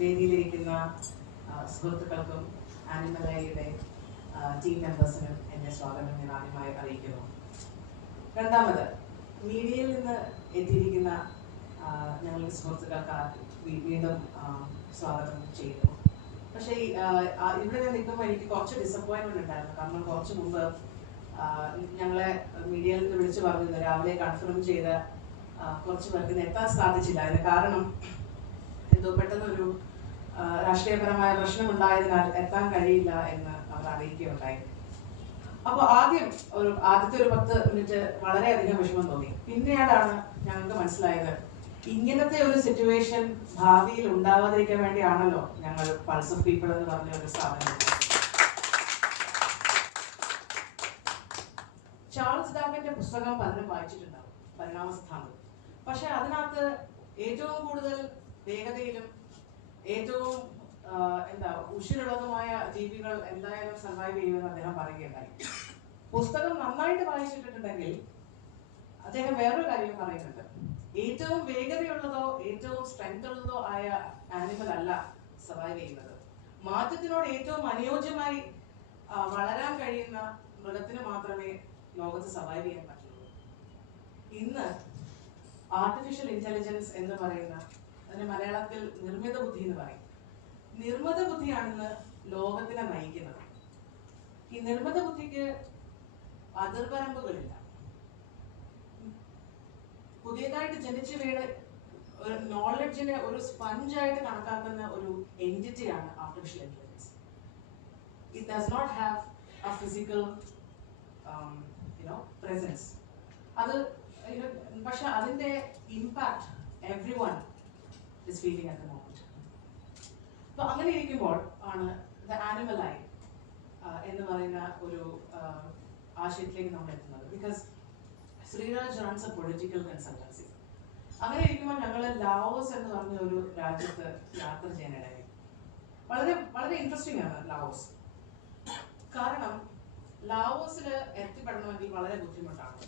വേദിയിലിരിക്കുന്ന സുഹൃത്തുക്കൾക്കും ആനിമലയുടെ ടീം മെമ്പേഴ്സിനും എന്നെ സ്വാഗതം ഞാൻ ആദ്യമായി അറിയിക്കുന്നു. രണ്ടാമത്, മീഡിയയിൽ നിന്ന് എത്തിയിരിക്കുന്ന ഞങ്ങളുടെ സുഹൃത്തുക്കൾക്ക് വീണ്ടും സ്വാഗതം ചെയ്യുന്നു. പക്ഷേ ഇവിടെ ഞാൻ നിൽക്കുമ്പോൾ എനിക്ക് കുറച്ച് ഡിസപ്പോയിൻമെന്റ് ഉണ്ടായിരുന്നു. കാരണം കുറച്ച് മുമ്പ് ഞങ്ങളെ മീഡിയയിൽ നിന്ന് വിളിച്ചു പറഞ്ഞത് രാവിലെ കൺഫേം ചെയ്ത കുറച്ച് പേർക്ക് എത്താൻ സാധിച്ചില്ല. അതിന് കാരണം എന്തോ പെട്ടെന്നൊരു രാഷ്ട്രീയപരമായ പ്രശ്നം ഉണ്ടായതിനാൽ എത്താൻ കഴിയില്ല എന്ന് അവർ അറിയിക്കുകയുണ്ടായി. അപ്പൊ ആദ്യത്തെ ഒരു 10 മിനിറ്റ് വളരെയധികം വിഷമം തോന്നി. പിന്നീടാണ് ഞങ്ങൾക്ക് മനസ്സിലായത് ഇങ്ങനത്തെ ഒരു സിറ്റുവേഷൻ ഭാവിയിൽ ഉണ്ടാവാതിരിക്കാൻ വേണ്ടിയാണല്ലോ ഞങ്ങൾ പൾസ് ഓഫ് പീപ്പിൾ എന്ന് പറഞ്ഞ ഒരു സ്ഥാപനം. ചാൾസ് ഡാർവിന്റെ പുസ്തകം പലരും വായിച്ചിട്ടുണ്ടാവും, പരിണാമസിദ്ധാന്തം. പക്ഷെ അതിനകത്ത് ഏറ്റവും കൂടുതൽ വേഗതയിലും ഏറ്റവും ഉഷിരുള്ളതുമായ ജീവികൾ എന്തായാലും സർവൈവ് ചെയ്യുമെന്ന് അദ്ദേഹം പറയുകയുണ്ടായി. പുസ്തകം നന്നായിട്ട് വായിച്ചിട്ടുണ്ടെങ്കിൽ അദ്ദേഹം വേറൊരു കാര്യം പറയുന്നുണ്ട്. ഏറ്റവും വേഗതയുള്ളതോ ഏറ്റവും സ്ട്രെങ്ത് ഉള്ളതോ ആയ ആനിമൽ അല്ല സർവൈവ് ചെയ്യുന്നത്. മാറ്റത്തിനോട് ഏറ്റവും അനുയോജ്യമായി വളരാൻ കഴിയുന്ന മൃഗത്തിന് മാത്രമേ ലോകത്ത് സർവൈവ് ചെയ്യാൻ പറ്റുള്ളൂ. ഇന്ന് ആർട്ടിഫിഷ്യൽ ഇന്റലിജൻസ് എന്ന് പറയുന്ന, അതിന് മലയാളത്തിൽ നിർമ്മിത ബുദ്ധി എന്ന് പറയും, നിർമ്മിത ബുദ്ധിയാണെന്ന് ലോകത്തിനെ നയിക്കുന്നത്. ഈ നിർമ്മിത ബുദ്ധിക്ക് അതിർവരമ്പുകളില്ല. പുതിയതായിട്ട് ജനിച്ചു വീണ് ഒരു നോളജിനെ ഒരു സ്പഞ്ചായിട്ട് കണക്കാക്കുന്ന ഒരു എൻറ്റിറ്റിയാണ് artificial intelligence. It does not have a physical presence. അത് പക്ഷെ അതിന്റെ impact everyone is feeling at the moment. അപ്പൊ അങ്ങനെ ഇരിക്കുമ്പോൾ ആണ് ദ ആനിമൽ ഐ എന്ന് പറയുന്ന ഒരു ആശയത്തിലേക്ക് നമ്മൾ എത്തുന്നത്. ബിക്കോസ് Sreeraj runs A political consultancy. അങ്ങനെ ഇരിക്കുമ്പോൾ ഞങ്ങൾ ലാവോസ് എന്ന് പറഞ്ഞ ഒരു രാജ്യത്ത് യാത്ര ചെയ്യാനിടയായി. വളരെ വളരെ ഇൻട്രസ്റ്റിംഗ് ആണ് ലാവോസ്. കാരണം ലാവോസിൽ എത്തിപ്പെടണമെങ്കിൽ വളരെ ബുദ്ധിമുട്ടാണ്.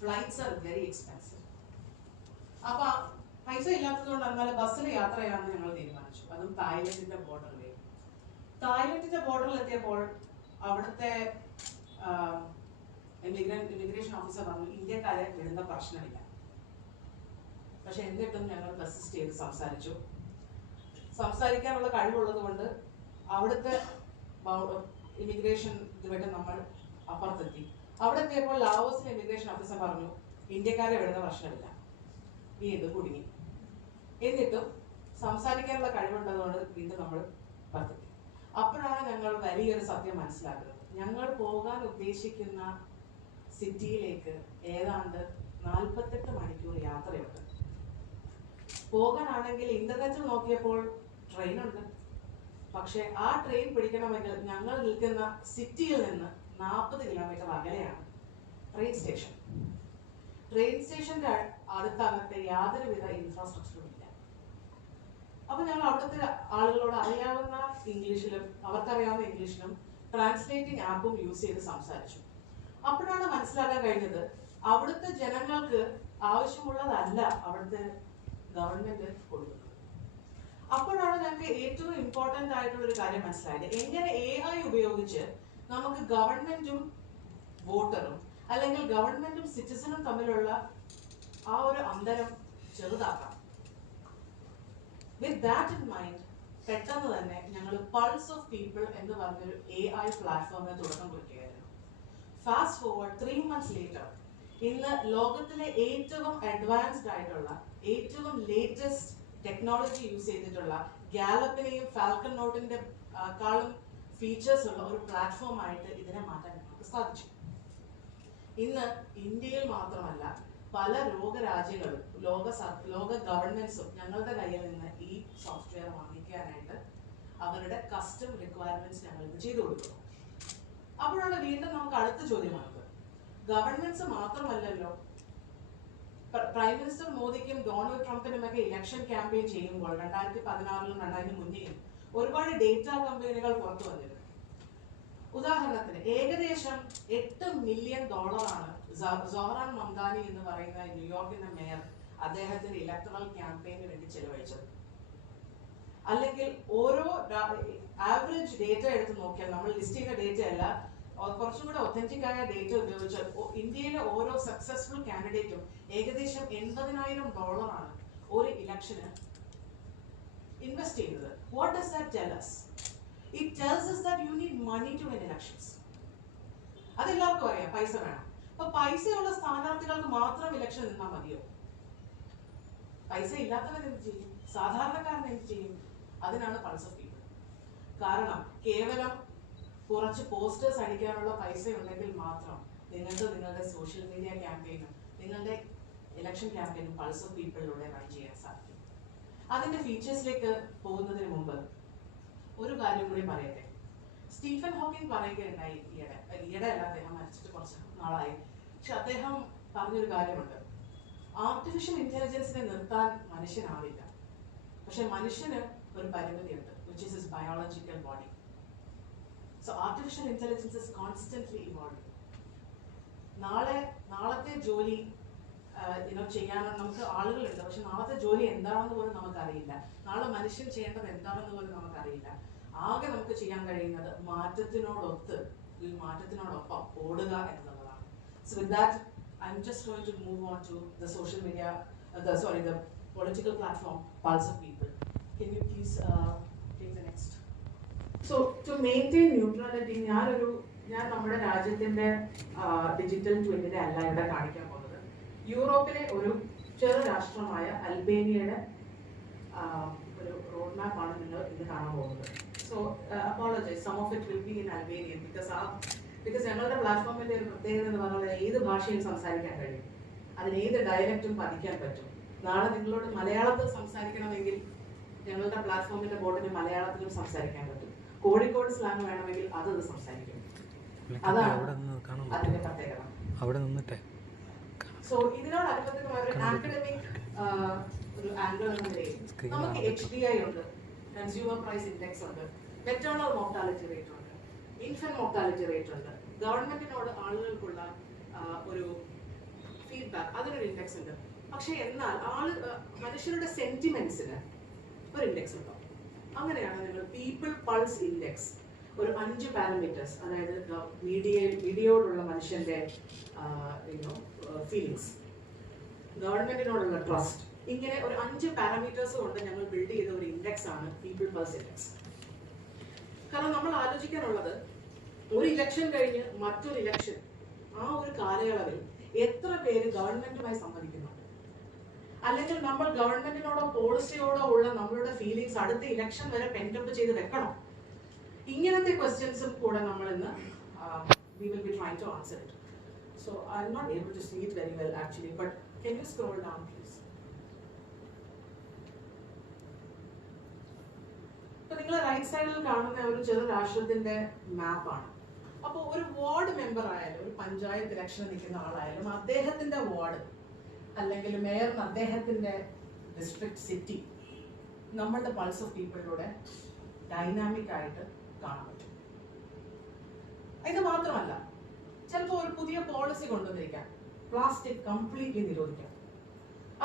Flights are very expensive. അപ്പൊ പൈസ ഇല്ലാത്തതുകൊണ്ട് എന്നാൽ ബസ്സിൽ യാത്ര ചെയ്യാമെന്ന് ഞങ്ങൾ തീരുമാനിച്ചു. അതും തായ്ലൻഡിന്റെ ബോർഡർ വഴി. തായ്ലൻഡിന്റെ ബോർഡറിൽ എത്തിയപ്പോൾ അവിടുത്തെ ഇമിഗ്രേഷൻ ഓഫീസർ പറഞ്ഞു ഇന്ത്യക്കാരെ വിടുന്ന പ്രശ്നമില്ല. പക്ഷെ എന്നിട്ടും ഞങ്ങൾ പെർസിസ്റ്റ് ചെയ്ത് സംസാരിക്കാനുള്ള കഴിവുള്ളത് കൊണ്ട് അവിടുത്തെ ഇമിഗ്രേഷൻ ഇതുമായിട്ട് നമ്മൾ അപ്പുറത്തെത്തി. അവിടെ എത്തിയപ്പോൾ ലാവോസിലെ ഇമിഗ്രേഷൻ ഓഫീസർ പറഞ്ഞു ഇന്ത്യക്കാരെ വിടുന്ന പ്രശ്നമില്ല. ഇത് കുടുങ്ങി. എന്നിട്ടും സംസാരിക്കാനുള്ള കഴിവുള്ളതുകൊണ്ട് വീണ്ടും നമ്മൾ പറ്റത്തി. അപ്പോഴാണ് ഞങ്ങൾ വലിയൊരു സത്യം മനസ്സിലാക്കുന്നത്. ഞങ്ങൾ പോകാൻ ഉദ്ദേശിക്കുന്ന സിറ്റിയിലേക്ക് ഏതാണ്ട് 48 മണിക്കൂർ യാത്രയുണ്ട്. പോകാനാണെങ്കിൽ ഇന്റർനെറ്റിൽ നോക്കിയപ്പോൾ ട്രെയിനുണ്ട്. പക്ഷെ ആ ട്രെയിൻ പിടിക്കണമെങ്കിൽ ഞങ്ങൾ നിൽക്കുന്ന സിറ്റിയിൽ നിന്ന് 40 കിലോമീറ്റർ അകലെയാണ് ട്രെയിൻ സ്റ്റേഷൻ. ട്രെയിൻ സ്റ്റേഷന്റെ അടുത്തകത്തെ യാതൊരുവിധ ഇൻഫ്രാസ്ട്രക്ചറും ഇല്ല. അപ്പൊ ഞങ്ങൾ അവിടുത്തെ ആളുകളോട് അറിയാവുന്ന ഇംഗ്ലീഷിലും അവർക്കറിയാവുന്ന ഇംഗ്ലീഷിലും ട്രാൻസ്ലേറ്റിംഗ് ആപ്പും യൂസ് ചെയ്ത് സംസാരിച്ചു. അപ്പോഴാണ് മനസ്സിലാക്കാൻ കഴിഞ്ഞത് അവിടുത്തെ ജനങ്ങൾക്ക് ആവശ്യമുള്ളതല്ല അവിടുത്തെ ഗവൺമെന്റ് കൊടുക്കുന്നത്. അപ്പോഴാണ് ഞങ്ങൾക്ക് ഏറ്റവും ഇമ്പോർട്ടന്റ് ആയിട്ടുള്ള ഒരു കാര്യം മനസ്സിലായത്. എങ്ങനെ AI ഉപയോഗിച്ച് നമുക്ക് ഗവൺമെന്റും വോട്ടറും അല്ലെങ്കിൽ ഗവൺമെന്റും സിറ്റിസണും തമ്മിലുള്ള ആ ഒരു അന്തരം ചെറുതാക്കാം. വിത്ത് ദാറ്റ് ഇൻ മൈൻഡ് പെട്ടെന്ന് തന്നെ ഞങ്ങൾ പൾസ് ഓഫ് പീപ്പിൾ എന്ന് പറഞ്ഞൊരു AI പ്ലാറ്റ്ഫോമിന് തുടക്കം കുറിക്കുകയായിരുന്നു. ഫാസ്റ്റ് ഫോർവേഡ് 3 months ലേറ്റർ ഇന്ന് ലോകത്തിലെ ഏറ്റവും അഡ്വാൻസ്ഡ് ആയിട്ടുള്ള ഏറ്റവും ലേറ്റസ്റ്റ് ടെക്നോളജി യൂസ് ചെയ്തിട്ടുള്ള ഗാലപ്പിനെയും ഫാൽക്കൺ നോട്ടിന്റെ കാളും ഫീച്ചേഴ്സ് ഉള്ള ഒരു പ്ലാറ്റ്ഫോം ആയിട്ട് ഇതിനെ മാറ്റാൻ നമുക്ക് സാധിച്ചു. ഇന്ന് ഇന്ത്യയിൽ മാത്രമല്ല പല ലോകരാജ്യങ്ങളും ലോക ഗവൺമെന്റ്സും ഞങ്ങളുടെ കയ്യിൽ നിന്ന് ഈ സോഫ്റ്റ്വെയർ വാങ്ങിക്കാനായിട്ട് അവരുടെ കസ്റ്റം റിക്വയർമെന്റ്സ് ഞങ്ങൾക്ക് ചെയ്തു കൊടുക്കുന്നു. അപ്പോഴാണ് വീണ്ടും നമുക്ക് അടുത്ത ചോദ്യമാണത്. ഗവൺമെന്റ്സ് മാത്രമല്ലല്ലോ, പ്രൈം മിനിസ്റ്റർ മോദിക്കും ഡൊണാൾഡ് ട്രംപിനും ഒക്കെ ഇലക്ഷൻ ക്യാമ്പയിൻ ചെയ്യുമ്പോൾ 2016 അതിന് മുന്നേയും ഒരുപാട് ഡേറ്റ കമ്പനികൾ പുറത്തു വന്നിരുന്നു. ഉദാഹരണത്തിന് ഏകദേശം $8 മില്യൺ സോഹ്റാൻ മംദാനി എന്ന് പറയുന്ന ന്യൂയോർക്കിന്റെ മേയർ അദ്ദേഹത്തിന്റെ ഇലക്ടറൽ ക്യാമ്പയിന് വേണ്ടി ചെലവഴിച്ചത്. അല്ലെങ്കിൽ ഓരോ ആവറേജ് ഡേറ്റ എടുത്ത് നോക്കിയാൽ, നമ്മൾ ലിസ്റ്റ് ചെയ്യുന്ന ഡേറ്റ അല്ല, കുറച്ചും കൂടെ ഒത്തന്റിക് ആയ ഡേറ്റ ഉപയോഗിച്ചാൽ ഇന്ത്യയിലെ ഓരോ സക്സസ്ഫുൾ കാൻഡിഡേറ്റും ഏകദേശം $80,000 ഒരു ഇലക്ഷന് ഇൻവെസ്റ്റ് ചെയ്യുന്നത്. What does that tell us? It tells us that you need money to win elections. അതെല്ലാവർക്കും അറിയാം, പൈസ വേണം. അപ്പൊ പൈസയുള്ള സ്ഥാനാർത്ഥികൾക്ക് മാത്രം ഇലക്ഷൻ നിന്നാൽ മതിയോ? പൈസ ഇല്ലാത്തവൻ എന്ത് ചെയ്യും? സാധാരണക്കാരൻ എന്ത് ചെയ്യും? അതിനാണ് പൾസ് ഓഫ് പീപ്പിൾ. കാരണം കേവലം കുറച്ച് പോസ്റ്റേഴ്സ് അടിക്കാനുള്ള പൈസ ഉണ്ടെങ്കിൽ മാത്രം നിങ്ങൾക്ക് നിങ്ങളുടെ സോഷ്യൽ മീഡിയ ക്യാമ്പയിനും നിങ്ങളുടെ ഇലക്ഷൻ ക്യാമ്പയിനും പൾസ് ഓഫ് പീപ്പിളിലൂടെ റൺ ചെയ്യാൻ സാധിക്കും. അതിന്റെ ഫീച്ചേഴ്സിലേക്ക് പോകുന്നതിന് മുമ്പ് ഒരു കാര്യം കൂടി പറയട്ടെ. സ്റ്റീഫൻ ഹോക്കിംഗ് പറയുകയുണ്ടായി ഈയിടെ അല്ല, അദ്ദേഹം മരിച്ചിട്ട് കുറച്ച് നാളായി. പക്ഷെ അദ്ദേഹം പറഞ്ഞൊരു കാര്യമുണ്ട്, ആർട്ടിഫിഷ്യൽ ഇന്റലിജൻസിനെ നിർത്താൻ മനുഷ്യനാവില്ല, പക്ഷെ മനുഷ്യന് ഒരു പരിമിതിയുണ്ട്, which is his biological body. So artificial intelligence is constantly evolving. നാളത്തെ ജോലി ചെയ്യാൻ നമുക്ക് ആളുകളുണ്ട്, പക്ഷെ നാളത്തെ ജോലി എന്താണെന്ന് പോലും നമുക്കറിയില്ല. നാളെ മനുഷ്യൻ ചെയ്യേണ്ടത് എന്താണെന്ന് പോലും നമുക്കറിയില്ല. ആകെ നമുക്ക് ചെയ്യാൻ കഴിയുന്നത് മാറ്റത്തിനോടൊപ്പം ഓടുക എന്നുള്ളതാണ്. So with that, I'm just going to move on to the social media, the political platform Pulse of People. Can you please take the next? So to maintain neutrality, ഞാൻ നമ്മുടെ രാജ്യത്തിന്റെ ഡിജിറ്റൽ ട്വിന്നിനെ അല്ല ഇവിടെ കാണിക്കാൻ പോകുന്നത്. യൂറോപ്പിലെ ഒരു ചെറു രാഷ്ട്രമായ അൽബേനിയയുടെ ഒരു റോഡ് മാപ്പ് ആണ് നിങ്ങൾ ഇന്ന് കാണാൻ പോകുന്നത്. So apologise, some of it will be in Albanian because ഞങ്ങളുടെ പ്ലാറ്റ്ഫോമിന്റെ ഒരു പ്രത്യേകത എന്ന് പറഞ്ഞാൽ ഏത് ഭാഷയും സംസാരിക്കാൻ കഴിയും, അതിന് ഏത് ഡയലക്റ്റും പഠിക്കാൻ പറ്റും. നാളെ നിങ്ങളോട് മലയാളത്തിൽ സംസാരിക്കണമെങ്കിൽ ഞങ്ങളുടെ പ്ലാറ്റ്ഫോമിന്റെ ബോർഡിന് മലയാളത്തിലും സംസാരിക്കാൻ പറ്റും. കോഴിക്കോട് സ്ലാങ് വേണമെങ്കിൽ അത് സംസാരിക്കും. അതാണ് അതിന്റെ പ്രത്യേകത. സോ ഇതിനോടനുബന്ധിതമായ ഒരു ആക്കഡമിക് ഒരു ആംഗിൾ എന്ന നിലയിൽ നമുക്ക് HDI ഉണ്ട്, കൺസ്യൂമർ പ്രൈസ് ഇൻഡെക്സ് ഉണ്ട്, മെറ്റേണൽ മോർട്ടാലിറ്റി റേറ്റ് ഉണ്ട്, ഇൻഫന്റ് മോർട്ടാലിറ്റി റേറ്റ് ഉണ്ട്, ഗവൺമെന്റിനോട് ആളുകൾക്കുള്ള ഒരു ഫീഡ്ബാക്ക്, അതിനൊരു ഇൻഡെക്സ് ഉണ്ട്. പക്ഷെ എന്നാൽ മനുഷ്യരുടെ സെന്റിമെന്റ്സിന് ഒരു ഇൻഡെക്സ് ഉണ്ടോ? അങ്ങനെയാണ് നിങ്ങൾ പീപ്പിൾ പൾസ് ഇൻഡെക്സ് ഒരു 5 പാരാമീറ്റേഴ്സ്, അതായത് മീഡിയയോടുള്ള മനുഷ്യന്റെ ഫീലിങ്സ്, ഗവൺമെന്റിനോടുള്ള ട്രസ്റ്റ്, ഇങ്ങനെ ഒരു 5 പാരാമീറ്റേഴ്സ് കൊണ്ട് ഞങ്ങൾ ബിൽഡ് ചെയ്ത ഒരു ഇൻഡെക്സ് ആണ് പീപ്പിൾ പൾസ് ഇൻഡെക്സ്. കാരണം നമ്മൾ ആലോചിക്കാനുള്ളത്, ഒരു ഇലക്ഷൻ കഴിഞ്ഞ് മറ്റൊരു ഇലക്ഷൻ, ആ ഒരു കാലയളവിൽ എത്ര പേര് ഗവൺമെന്റുമായി സംവദിക്കുന്നുണ്ട്, അല്ലെങ്കിൽ നമ്മൾ ഗവൺമെന്റിനോടോ പോളിസിയോടോ ഉള്ള നമ്മളുടെ ഫീലിങ്സ് അടുത്ത ഇലക്ഷൻ വരെ പെൻഡപ്പ് ചെയ്ത് വെക്കണം. ഇങ്ങനത്തെ ക്വസ്റ്റ്യൻസും കൂടെ നമ്മൾ ഇന്ന് we will be trying to answer it. So I'm not able to see it very well actually, but can you scroll down please? അപ്പോൾ നിങ്ങൾ റൈറ്റ് സൈഡിൽ കാണുന്ന ഒരു ചെറു രാഷ്ട്രത്തിന്റെ മാപ്പാണ്. അപ്പോൾ ഒരു വാർഡ് മെമ്പർ ആയാലും ഒരു പഞ്ചായത്ത് ഇലക്ഷൻ നിൽക്കുന്ന ആളായാലും അദ്ദേഹത്തിന്റെ വാർഡ് അല്ലെങ്കിൽ മേയറിന് അദ്ദേഹത്തിന്റെ ഡിസ്ട്രിക്ട് സിറ്റി നമ്മളുടെ പൾസ് ഓഫ് പീപ്പിളിലൂടെ ഡൈനാമിക് ആയിട്ട് കാണാൻ പറ്റും. ഇത് മാത്രമല്ല, ചിലപ്പോൾ ഒരു പുതിയ പോളിസി കൊണ്ടുവന്നിരിക്കാം, പ്ലാസ്റ്റിക് കംപ്ലീറ്റ്ലി നിരോധിക്കാം.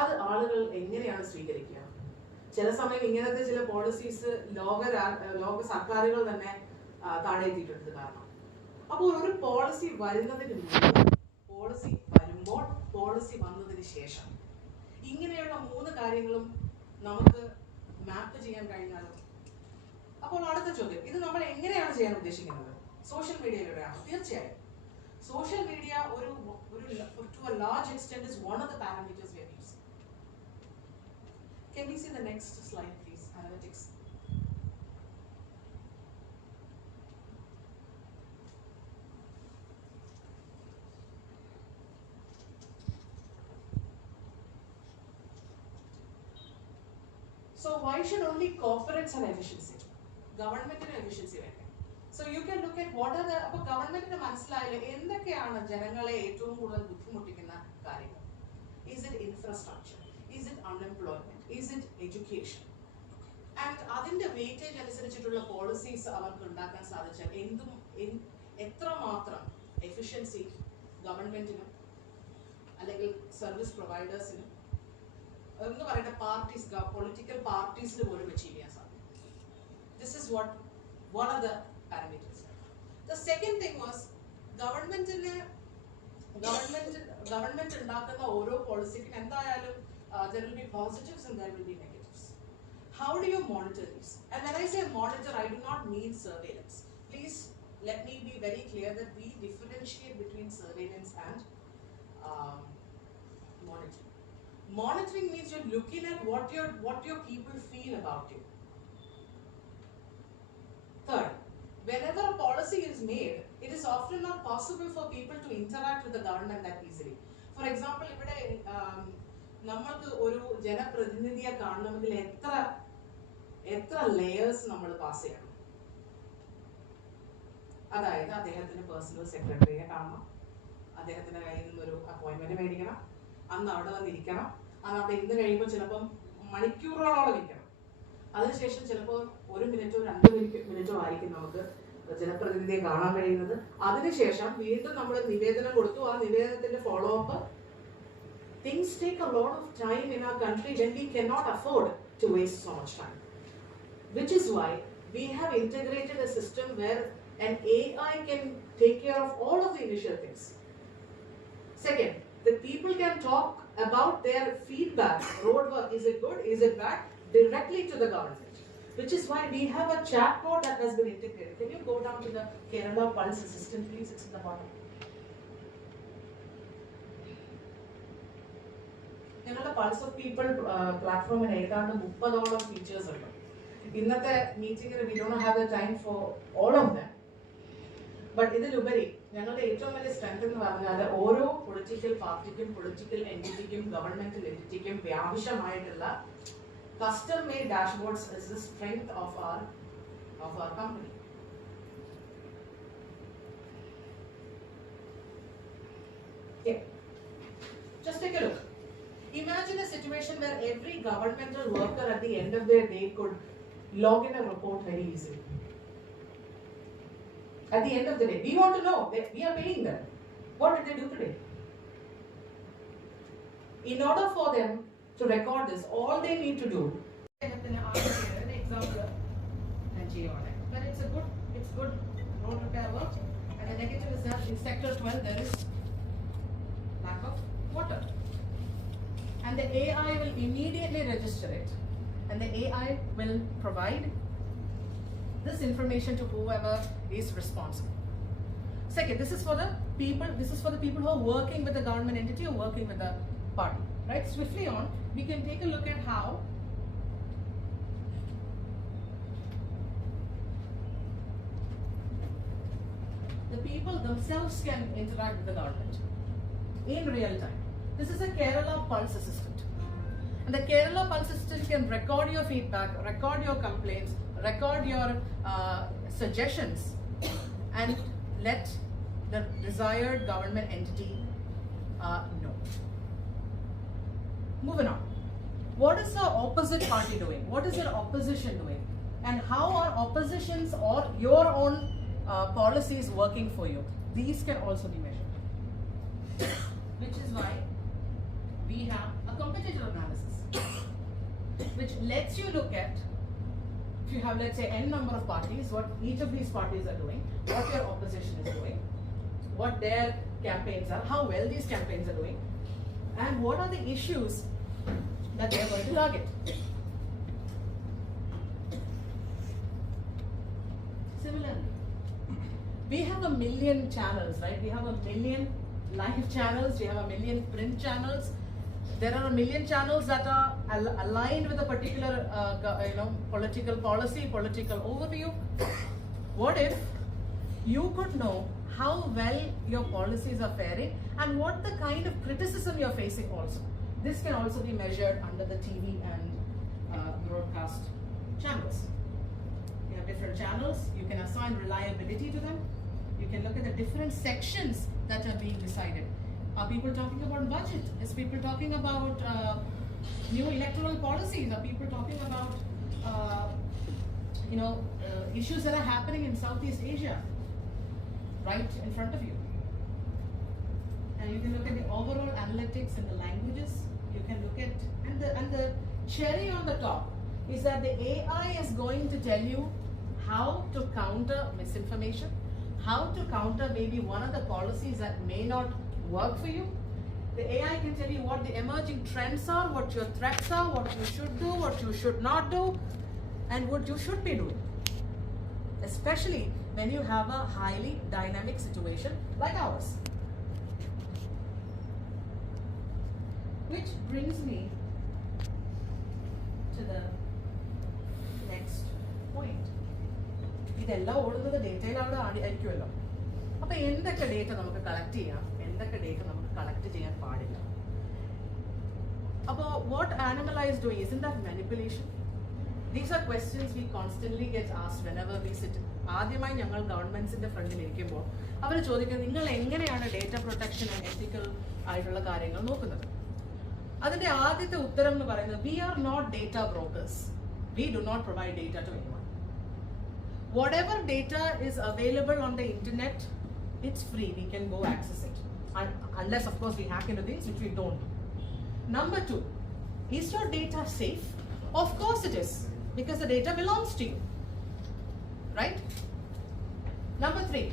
അത് ആളുകൾ എങ്ങനെയാണ് സ്വീകരിക്കുക? ചില സമയം ഇങ്ങനത്തെ ചില പോളിസീസ് ലോക സർക്കാരുകൾ തന്നെ താഴെത്തിയിട്ടുണ്ട് കാരണം. അപ്പോൾ ഒരു പോളിസി വരുന്നതിന് മുമ്പ്, പോളിസി വരുമ്പോൾ, പോളിസി വന്നതിന് ശേഷം, ഇങ്ങനെയുള്ള 3 കാര്യങ്ങളും നമുക്ക് മാപ്പ് ചെയ്യാൻ കഴിഞ്ഞാലോ? അപ്പോൾ അടുത്ത ചോദ്യം, ഇത് നമ്മൾ എങ്ങനെയാണ് ചെയ്യാൻ ഉദ്ദേശിക്കുന്നത്? സോഷ്യൽ മീഡിയയിലൂടെയാണ്. തീർച്ചയായും social media to a large extent is one of the parameters we are using. Can we see the next slide please? Analytics. So why should only corporates have efficiency? Government-ന് efficiency വേണ്ടേ? So you can look at what are the, അപ്പോൾ ഗവൺമെന്റിന് മനസ്സിലായാലും എന്തൊക്കെയാണ് ജനങ്ങളെ ഏറ്റവും കൂടുതൽ ബുദ്ധിമുട്ടിക്കുന്ന കാര്യങ്ങൾ. Is it infrastructure? Is it unemployment? Is it education? And അതിന്റെ വെയിറ്റേജ് അനുസരിച്ചിട്ടുള്ള പോളിസീസ് അവർക്ക് ഉണ്ടാക്കാൻ സാധിച്ചാൽ എത്രമാത്രം എഫിഷ്യൻസി ഗവൺമെന്റിനും അല്ലെങ്കിൽ സർവീസ് പ്രൊവൈഡേഴ്സിനും എന്ന് പറയുന്ന പാർട്ടീസ്, പൊളിറ്റിക്കൽ പാർട്ടീസിന് പോലും അച്ചീവ് ചെയ്യാൻ സാധിക്കും. This is what one of the parameters. The second thing was government ഉണ്ടാക്കുന്ന ഓരോ പോളിസിക്കും എന്തായാലും there will be positives and there will be negatives. How do you monitor these? And when I say monitor, I do not mean surveillance. Please let me be very clear that we differentiate between surveillance and monitoring. Monitoring means you're looking at what your people feel about you. Third, whenever a policy is made, it is often not possible for people to interact with the government that easily. For example, ഇവിടെ നമ്മൾക്ക് ഒരു ജനപ്രതിനിധിയെ കാണണമെങ്കിൽ എത്ര ലെയേഴ്സ് നമ്മൾ പാസ് ചെയ്യണം. അതായത് അദ്ദേഹത്തിന്റെ പേഴ്സണൽ സെക്രട്ടറിയെ കാണണം, അദ്ദേഹത്തിന്റെ കയ്യിൽ നിന്നൊരു അപ്പോയിന്റ്മെന്റ് മേടിക്കണം, അന്ന് അവിടെ വന്നിരിക്കണം, അന്ന് അവിടെ ഇരുന്ന് കഴിയുമ്പോൾ ചിലപ്പം മണിക്കൂറുകളോളം ഇരിക്കണം. അതിനുശേഷം ചിലപ്പോൾ 1 മിനിറ്റോ 2 മിനിറ്റോ ആയിരിക്കും നമുക്ക് ജനപ്രതിനിധിയെ കാണാൻ കഴിയുന്നത്. അതിനുശേഷം വീണ്ടും നമ്മൾ നിവേദനം കൊടുത്തു. ആ നിവേദനത്തിന്റെ follow. Things take a lot of time in our country when we cannot afford to waste so much time. Which is why we have integrated a system where an AI can take care of all of the initial things. Second, the people can talk about their feedback. Road work, is it good, is it bad, directly to the government. Which is why we have a chatbot that has been integrated. Can you go down to the Kerala Pulse Assistant, please? It's in the bottom. ഞങ്ങളുടെ pulse of people പ്ലാറ്റ്ഫോമിന് ഏതാണ്ട് 30ഓളം features ഉണ്ട്. ഇന്നത്തെ മീറ്റിംഗിന് we don't have the time for all of them. But ഇതിലുപരി ഞങ്ങളുടെ ഏറ്റവും വലിയ സ്ട്രെങ്ത് എന്ന് പറഞ്ഞാൽ ഓരോ പൊളിറ്റിക്കൽ പാർട്ടിക്കും പൊളിറ്റിക്കൽ എൻറ്റിറ്റിക്കും ഗവൺമെന്റൽ എൻറ്റിറ്റിക്കും ആവശ്യമായിട്ടുള്ള custom made dashboards is the strength of our company. Okay. Just take a look. Imagine a situation where every governmental worker at the end of their day could log in a report very easily. At the end of the day, we want to know that we are paying them. What did they do today? In order for them to record this, all they need to do. An example, but it's good road repair work. And the negative is that in sector 12 there is lack of water. And the AI will immediately register it, and the AI will provide this information to whoever is responsible. Second, this is for the people. This is for the people who are working with the government entity or working with the party. Right? Swiftly on, we can take a look at how the people themselves can interact with the government in real time. This is a Kerala Pulse Assistant. And the Kerala Pulse Assistant can record your feedback, record your complaints, record your suggestions, and let the desired government entity know. Moving on. What is the opposite party doing? What is your opposition doing? And how are oppositions or your own policies working for you? These can also be measured. Which is why we have a competitor analysis, which lets you look at, if you have, let's say, n number of parties, what each of these parties are doing, what your opposition is doing, what their campaigns are, how well these campaigns are doing, and what are the issues that they are going to target. Similarly, we have 1 million channels, right? We have 1 million live channels, we have 1 million print channels. There are 1 million channels that are aligned with a particular political policy, political overview. What if you could know how well your policies are faring and what the kind of criticism you're facing also. This can also be measured under the TV and broadcast channels. You have different channels, you can assign reliability to them, you can look at the different sections that are being decided. Are people talking about budget? Is people talking about new electoral policies? Are people talking about issues that are happening in Southeast Asia? Right in front of you. And you can look at the overall analytics and the languages. You can look at, and the cherry on the top is that the AI is going to tell you how to counter misinformation, how to counter maybe one of the policies that may not work for you. The AI can tell you what the emerging trends are, what your threats are, what you should do, what you should not do, and what you should be doing. Especially when you have a highly dynamic situation like ours. Which brings me to the next point. ഇതെല്ലാം ഓടുന്നത് ഡേറ്റയിൽ അവിടെ ആയിരിക്കുമല്ലോ. അപ്പോൾ എന്തൊക്കെ ഡേറ്റ നമുക്ക് കളക്ട് ചെയ്യാം, എന്തൊക്കെ ഡേറ്റ നമുക്ക് കളക്ട് ചെയ്യാൻ പാടില്ല. അപ്പോൾ what Animaleye is doing, isn't that manipulation? These are questions we constantly get asked whenever we sit. ആദ്യമായി ഞങ്ങൾ ഗവൺമെന്റ്സിന്റെ ഫ്രണ്ടിൽ ഇരിക്കുമ്പോൾ അവർ ചോദിക്കുന്നത് നിങ്ങൾ എങ്ങനെയാണ് ഡേറ്റ പ്രൊട്ടക്ഷൻ ആൻഡ് എത്തിക്കൽ ആയിട്ടുള്ള കാര്യങ്ങൾ നോക്കുന്നത്. അതിന്റെ ആദ്യത്തെ ഉത്തരം എന്ന് പറയുന്നത് we are not data brokers. We do not provide data to anyone. Whatever data is available on the internet, it's free. We can go access it. Unless, of course, we hack into things, which we don't do. Number 2, is your data safe? Of course it is, because the data belongs to you. Right? Number 3,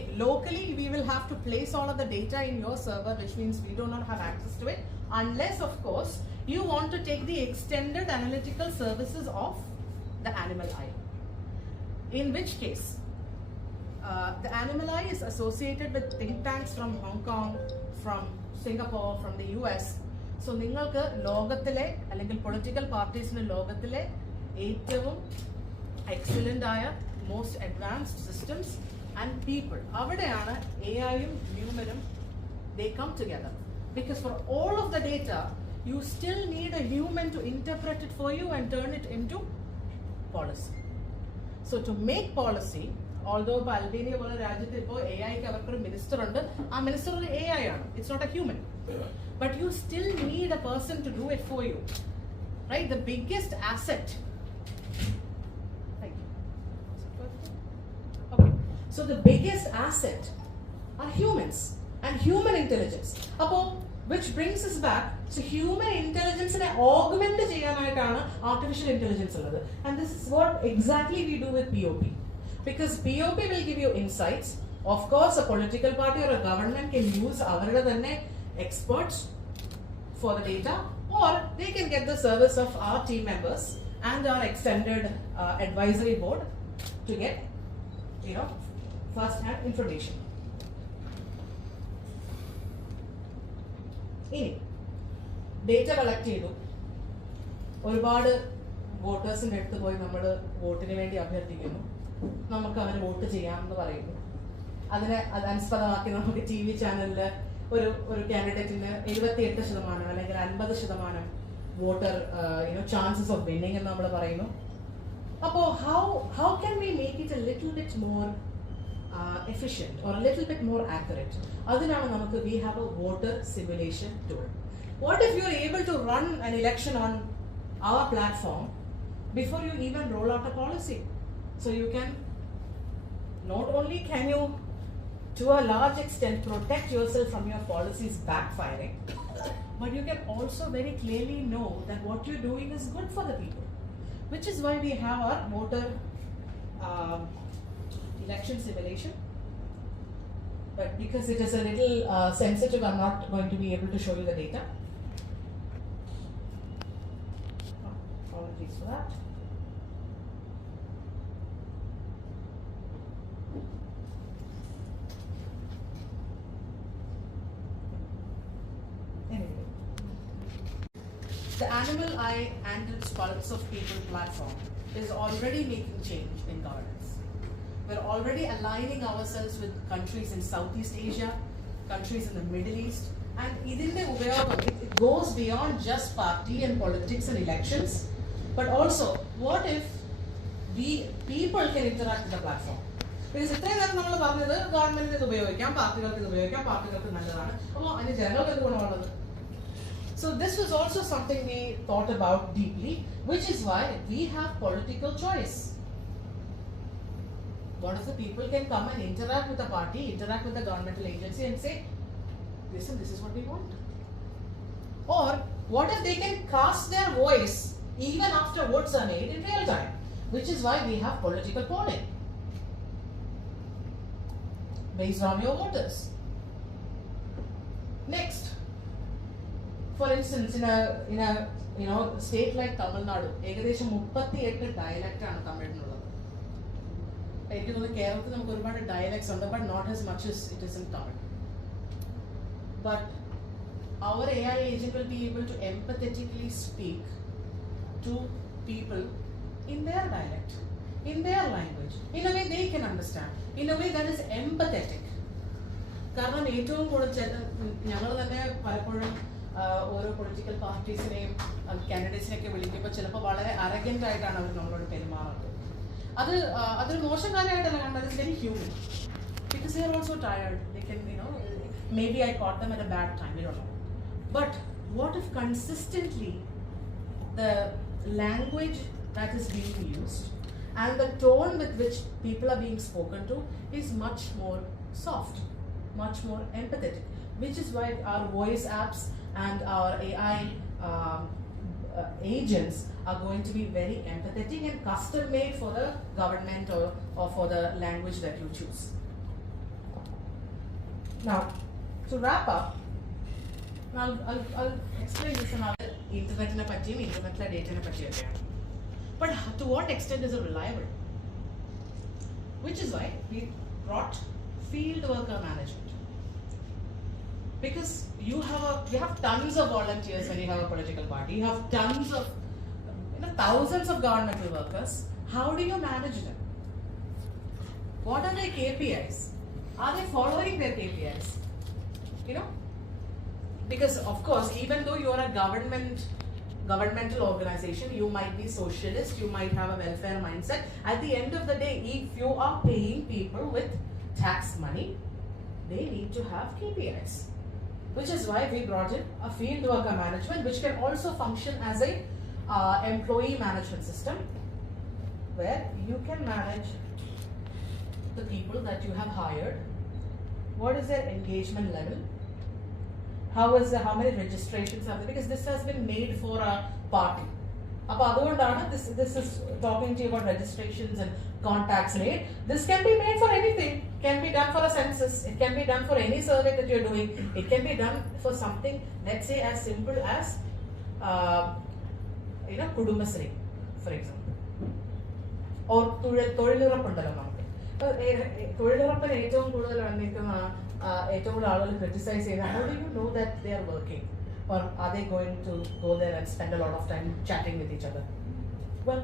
if locally we will have to place all of the data in your server, which means we do not have access to it, unless, of course, you want to take the extended analytical services of the Animaleye. In which case, the Animaleye is associated with think tanks from Hong Kong, from Singapore, from the US. So, നിങ്ങൾക്ക് ലോകത്തിലെ അല്ലെങ്കിൽ പൊളിറ്റിക്കൽ പാർട്ടീസിന് ലോകത്തിലെ ഏറ്റവും എക്സലന്റ് ആയ most advanced systems and people അവിടെയാണ് എഐയും ഹ്യൂമനും they come together. Because for all of the data, you still need a human to interpret it for you and turn it into policy. So to make policy, although Albania പോലെ രാജ്യത്ത് ഇപ്പോൾ എഐക്ക് അവർക്കൊരു മിനിസ്റ്റർ ഉണ്ട്, ആ മിനിസ്റ്റർ ഒരു എഐ ആണ്, it's not a human. But you still need a person to do it for you. Right? The biggest asset. Thank you. Okay. So the biggest asset are humans and human intelligence. Appo which brings us back to human intelligence and augment cheyanayitana artificial intelligence ulladu. And this is what exactly we do with POP. Because POP will give you insights. Of course, a political party or a government can use avarude thanne experts for the data, or they can get the service of our team members and our extended advisory board to get, first-hand information. ഇനി data collect ചെയ്തു, ഒരുപാട് വോട്ടേഴ്സിൻ്റെ അടുത്ത് പോയി നമ്മൾ വോട്ടിന് വേണ്ടി അഭ്യർത്ഥിക്കുന്നു, നമുക്ക് അവന് വോട്ട് ചെയ്യാമെന്ന് പറയുന്നു. അതനുസ്പദമാക്കി നമുക്ക് ടി വി ചാനലിൽ ഒരു കാൻഡിഡേറ്റിന് 78% അല്ലെങ്കിൽ 50% വോട്ടർ ചാൻസസ് ഓഫ് വിന്നിങ് എന്ന് നമ്മൾ പറയുന്നു. അപ്പോൾ how can we make it A little bit more efficient or a little bit more accurate? Adinana namakku we have a voter simulation tool. What if you are able to run an election on our platform before you even roll out a policy? So you can not only can you to a large extent protect yourself from your policies backfiring, but you can also very clearly know that what you're doing is good for the people, which is why we have our voter election simulation. But because it is a little sensitive, I'm not going to be able to show you the data. Apologies for that. Anyway, the Animaleye and its Pulse of People platform is already making change in governance. We're already aligning ourselves with countries in Southeast Asia, countries in the Middle East, and it goes beyond just party and politics and elections, but also what if people can interact with the platform? Because ഇത്രയും നേരം നമ്മൾ പറഞ്ഞത് ഗവൺമെന്റിന് ഇത് ഉപയോഗിക്കാം, പാർട്ടികൾക്ക് ഇത് ഉപയോഗിക്കാം, പാർട്ടികൾക്ക് നല്ലതാണ്, അപ്പോൾ അതിന് ജനങ്ങൾക്ക് എന്ത് ഗുണമുള്ളത്? So this was also something we thought about deeply, which is why we have political choice. What if the people can come and interact with the party, interact with the governmental agency and say, listen, this is what we want? Or what if they can cast their voice even after votes are made in real time? which is why we have political polling based on your voters. Next, for instance, in a state like Tamil Nadu, ഏകദേശം 38 dialect ആണ് തമിഴിനുള്ളത്. എനിക്ക് തോന്നുന്നു കേരളത്തിൽ നമുക്ക് ഒരുപാട് dialects ഉണ്ട്, but not as much as it is in Tamil. But our AI agent will be able to empathetically speak to people in their dialect, in their language, in a way they can understand, in a way that is empathetic. കാരണം ഏറ്റവും കൂടുതൽ ഞങ്ങൾ തന്നെ പലപ്പോഴും ഓരോ പൊളിറ്റിക്കൽ പാർട്ടീസിനെയും കാൻഡിഡേറ്റ്സിനെയൊക്കെ വിളിക്കുമ്പോൾ ചിലപ്പോൾ വളരെ അരഗൻ്റ് ആയിട്ടാണ് അവർ നമ്മളോട് പെരുമാറുന്നത്. അതൊരു മോശം കാര്യമായിട്ടല്ല കണ്ടത്. It's very human because they are also tired. They can maybe I caught them at a bad time, I don't know. But what if consistently the language that is being used and the tone with which people are being spoken to is much more soft, much more empathetic, which is why our voice apps and our AI agents are going to be very empathetic and custom made for the government or for the language that you choose. Now, to wrap up, I'll explain this another internet in a patching, internet data in a patching. But to what extent is it reliable? Which is why we brought field worker management. Because you have tons of volunteers when you have a political party. You have tons of thousands of governmental workers. How do you manage them? What are their KPIs? Are they following their KPIs? Because of course, even though you are a governmental organization, you might be socialist, you might have a welfare mindset. At the end of the day, if you are paying people with tax money, they need to have KPIs. Which is why we brought in a field worker management, which can also function as a employee management system, where you can manage the people that you have hired. What is their engagement level? How many registrations are there? Because this has been made for a party. This is talking to you about registrations and contacts made. This can be made for anything. It can be done for a census. It can be done for any survey that you're doing. It can be done for something, let's say, as simple as Kudumbasri, for example, or തൊഴിലുറപ്പുണ്ടല്ലോ നമുക്ക്. തൊഴിലുറപ്പിന് ഏറ്റവും കൂടുതൽ ഏറ്റവും കൂടുതൽ ആളുകൾ ക്രിറ്റിസൈസ് ചെയ്യുന്നത്, how do you know that they are working, or are they going to go there and spend a lot of time chatting with each other? Well,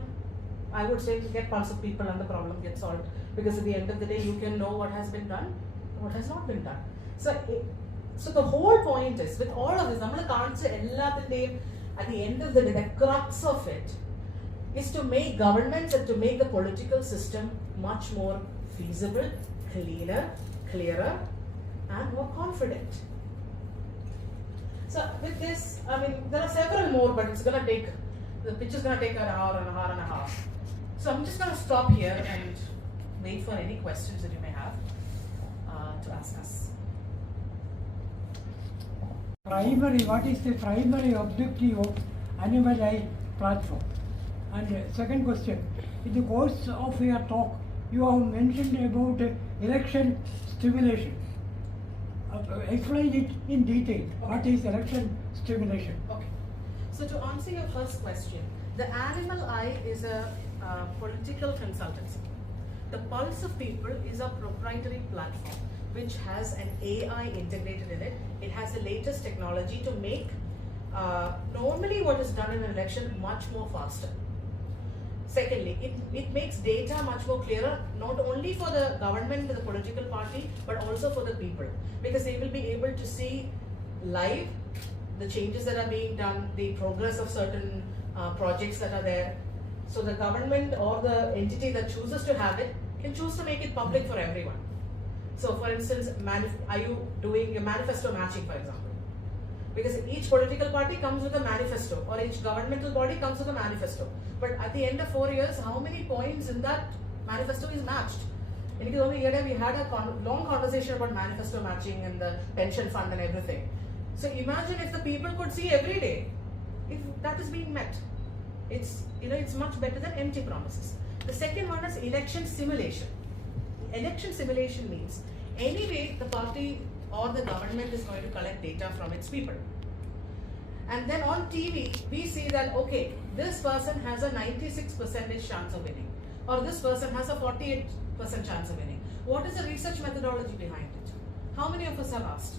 I would say to get pulse of people and the problem gets solved, because at the end of the day you can know what has been done, what has not been done. So the whole point is, with all of this, നമ്മൾ കാണിച്ച എല്ലാത്തിൻ്റെയും at the end of the day, the crux of it is to make governments and to make the political system much more feasible, clearer, and more confident. So with this, I mean, there are several more, but the pitch is going to take an hour and a half. So I'm just going to stop here and wait for any questions that you may have to ask us. What is the primary objective of Animal Eye platform? And second question, in the course of your talk, you have mentioned about election stimulation. Explain it in detail. What is election stimulation? Okay. So to answer your first question, the Animal Eye is a political consultancy. The Pulse of People is a proprietary platform which has an AI integrated in it. It has the latest technology to make normally what is done in an election much more faster. Secondly, it makes data much more clearer, not only for the government, the political party, but also for the people, because they will be able to see live the changes that are being done, the progress of certain projects that are there. So the government or the entity that chooses to have it can choose to make it public for everyone. So for instance, are you doing your manifesto matching, for example? Because each political party comes with a manifesto, or each governmental body comes with a manifesto. But at the end of 4 years, how many points in that manifesto is matched? We had a long conversation about manifesto matching and the pension fund and everything. So imagine if the people could see every day if that is being met. It's much better than empty promises. The second one is election simulation. Election simulation means anyway the party or the government is going to collect data from its people. And then on TV, we see that, okay, this person has a 96% chance of winning, or this person has a 48% chance of winning. What is the research methodology behind it? How many of us have asked?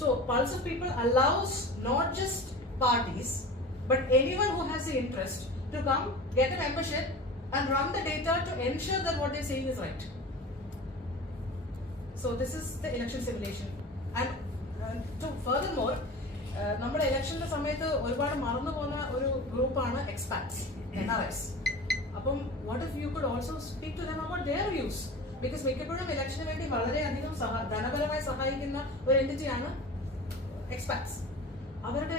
So, Pulse of People allows not just parties, but anyone who has the interest to come, get a membership, and run the data to ensure that what they're saying is right. So, this is the election simulation. And furthermore, നമ്മുടെ ഇലക്ഷന്റെ സമയത്ത് ഒരുപാട് മറന്നു പോകുന്ന ഒരു ഗ്രൂപ്പാണ് expats, NRIs. അപ്പം what if you could also speak to them about their views? Because മിക്കപ്പോഴും ഇലക്ഷന് വേണ്ടി വളരെയധികം ധനപരമായി സഹായിക്കുന്ന ഒരു എൻറ്റിറ്റിയാണ് എക്സ്പാറ്റ്സ്. അവരുടെ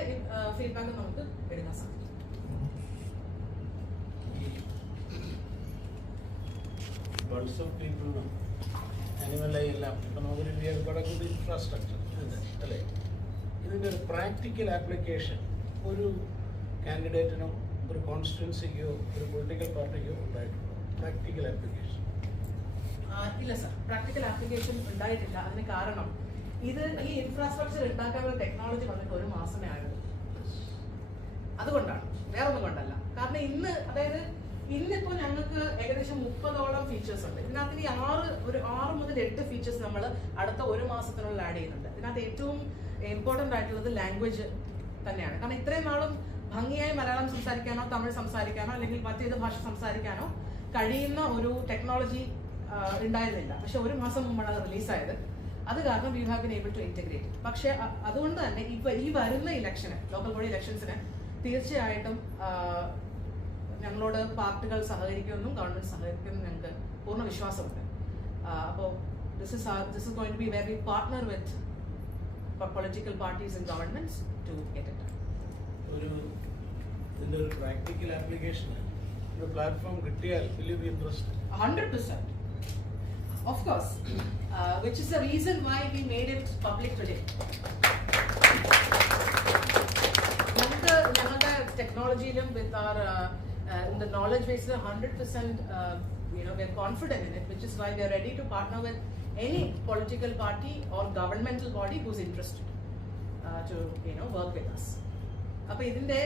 ഫീഡ്ബാക്ക് നമുക്ക് എടുക്കാൻ സാധിക്കും. പൾസ് ഓഫ് പീപ്പിളിനും അനിമലായി എല്ലാം ഇപ്പം നമുക്കൊരു ഗുഡ് ഇൻഫ്രാസ്ട്രക്ചർ അല്ലേ? ഇതിൻ്റെ ഒരു പ്രാക്ടിക്കൽ ആപ്ലിക്കേഷൻ ഒരു കാൻഡിഡേറ്റിനോ ഒരു കോൺസ്റ്റിറ്റ്യുവൻസിക്കോ ഒരു പൊളിറ്റിക്കൽ പാർട്ടിക്കോ ഉണ്ടായിട്ടുണ്ടോ? പ്രാക്ടിക്കൽ ആപ്ലിക്കേഷൻ ഇല്ല സർ, പ്രാക്ടിക്കൽ ആപ്ലിക്കേഷൻ ഉണ്ടായിട്ടില്ല. അതിന് കാരണം ഈ ഇൻഫ്രാസ്ട്രക്ചർ ഉണ്ടാക്കാനുള്ള ടെക്നോളജി വന്നിട്ട് ഒരു മാസമേ ആയുള്ളൂ. അതുകൊണ്ടാണ്, വേറൊന്നും കൊണ്ടല്ല. കാരണം ഇന്നിപ്പോൾ ഞങ്ങൾക്ക് ഏകദേശം 30ഓളം ഫീച്ചേഴ്സ് ഉണ്ട്. ഇതിനകത്ത് ഒരു 6 മുതൽ 8 ഫീച്ചേഴ്സ് നമ്മൾ അടുത്ത ഒരു മാസത്തിനുള്ളിൽ ആഡ് ചെയ്യുന്നുണ്ട്. ഇതിനകത്ത് ഏറ്റവും ഇമ്പോർട്ടൻ്റ് ആയിട്ടുള്ളത് ലാംഗ്വേജ് തന്നെയാണ്. കാരണം ഇത്രയും നാളും ഭംഗിയായി മലയാളം സംസാരിക്കാനോ തമിഴ് സംസാരിക്കാനോ അല്ലെങ്കിൽ മറ്റേത് ഭാഷ സംസാരിക്കാനോ കഴിയുന്ന ഒരു ടെക്നോളജി ഉണ്ടായിരുന്നില്ല. പക്ഷെ ഒരു മാസം മുമ്പാണ് അത് റിലീസായത്. അത് കാരണം we have been able to integrate. പക്ഷെ അതുകൊണ്ട് തന്നെ ഈ വരുന്ന ഇലക്ഷന്, ലോക്കൽ ബോഡി ഇലക്ഷൻസിന് തീർച്ചയായിട്ടും ഞങ്ങളോട് പാർട്ടികൾ സഹകരിക്കുമെന്നും ഗവൺമെന്റ് സഹകരിക്കുമെന്നും ഞങ്ങൾക്ക് പൂർണ്ണ വിശ്വാസമുണ്ട്. അപ്പോൾ this is going to be where we partner with political parties and governments to get it done. ഇതിന്റെ ഒരു പ്രാക്ടിക്കൽ ആപ്ലിക്കേഷൻ ഒരു പ്ലാറ്റ്ഫോം കിട്ടിയാൽ will you be interested? 100%. Of course. Which is the reason why we made it public today. ഞങ്ങളുടെ ടെക്നോളജിയിലും with our in the knowledge base 100% we're confident in it, which is why we are ready to partner with any political party or governmental body who's interested to work with us. അപ്പോൾ ഇതിന്റെ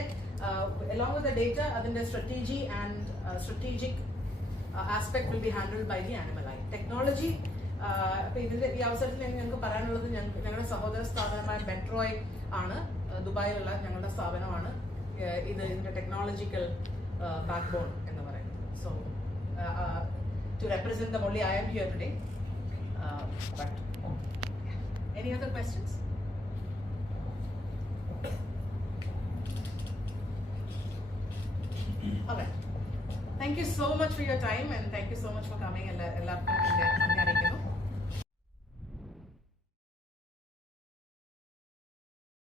along with the data, അതിന്റെ strategy and strategic aspect will be handled by the Animal-i. Technology, അപ്പോൾ ഇതിന്റെ ഈ അവസരത്തിൽ ഞങ്ങൾക്ക് പറയാനുള്ളത്, ഞങ്ങളുടെ സഹോദര സ്ഥാപനമായ മെട്രോയ് ആണ്, ദുബായിലുള്ള ഞങ്ങളുടെ സ്ഥാപനമാണ് ഇതിന്റെ ടെക്നോളജിക്കൽ backbone എന്ന് പറയുന്നത്. So to represent them only, I am here today. But any other questions? All right. Thank you so much for your time, and thank you so